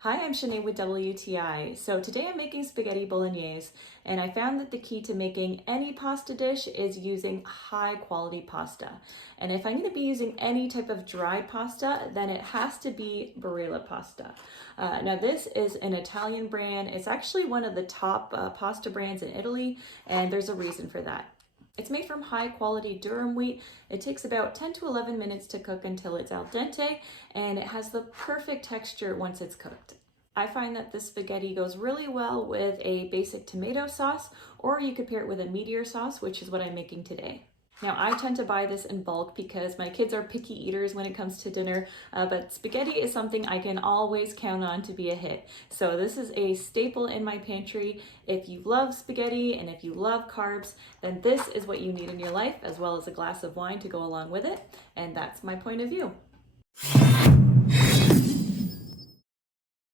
Hi, I'm Shanae with WTI. So today I'm making spaghetti bolognese, and I found that the key to making any pasta dish is using high quality pasta. And if I'm going to be using any type of dry pasta, then it has to be Barilla pasta. Now this is an Italian brand. It's actually one of the top pasta brands in Italy, and there's a reason for that. It's made from high quality durum wheat. It takes about 10 to 11 minutes to cook until it's al dente, and it has the perfect texture once it's cooked. I find that this spaghetti goes really well with a basic tomato sauce, or you could pair it with a meteor sauce, which is what I'm making today. Now, I tend to buy this in bulk because my kids are picky eaters when it comes to dinner, but spaghetti is something I can always count on to be a hit. So this is a staple in my pantry. If you love spaghetti and if you love carbs, then this is what you need in your life, as well as a glass of wine to go along with it. And that's my point of view.